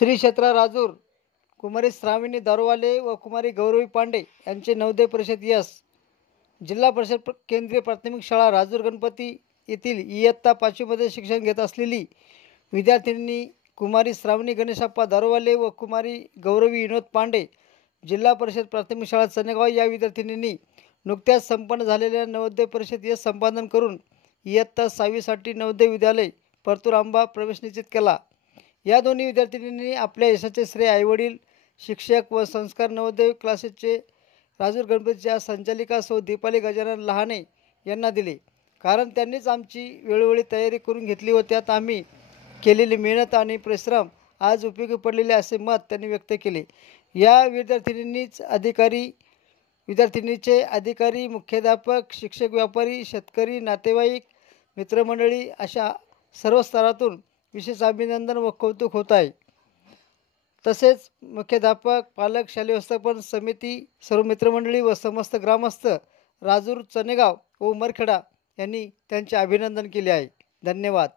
श्री क्षेत्र राजूर कुमारी श्रावणी दारूवाले व कुमारी गौरवी पांडे यांचे नवोदय परिषद यश। जिल्हा परिषद केंद्रीय प्राथमिक शाळा राजूर गणपती येथील इयत्ता 5वीमध्ये शिक्षण घेत असलेली विद्यार्थिनी कुमारी श्रावणी गणेशप्पा दारूवाले व कुमारी गौरवी विनोद पांडे जिल्हा परिषद प्राथमिक शाळा चनेगाव या विद्यार्थिनींनी नुकत्याच संपन्न झालेल्या नवोदय परिषद यश संपादन करून इयत्ता 6वीसाठी नवोदय विद्यालय परतुरांबा प्रवेश निश्चित केला। या दोन्ही विद्यार्थिनींनी आपल्या यशाचे श्रेय आईवडील, शिक्षक व संस्कार नवोदय क्लासेसचे राजूर गणपतीच्या संचालिका सौ दीपाली गजानन लहाने यांना दिले। कारण त्यांनीच आमची वेळोवेळी तयारी करून घेतली व त्यात आम्ही केलेली मेहनत आणि परिश्रम आज उपयोगी पडलेले असे मत त्यांनी व्यक्त केले। या विद्यार्थिनीचे अधिकारी, मुख्याध्यापक, शिक्षक, व्यापारी, शेतकरी, नातेवाईक, मित्रमंडळी अशा सर्व स्तरातून विशेष अभिनंदन व कौतुक होत आहे। तसेच मुख्याध्यापक, पालक, शालेय व्यवस्थापन समिती, सर्व मित्रमंडळी व समस्त ग्रामस्थ राजूर, चनेगाव व उमरखेडा यांनी त्यांचे अभिनंदन केले आहे। धन्यवाद।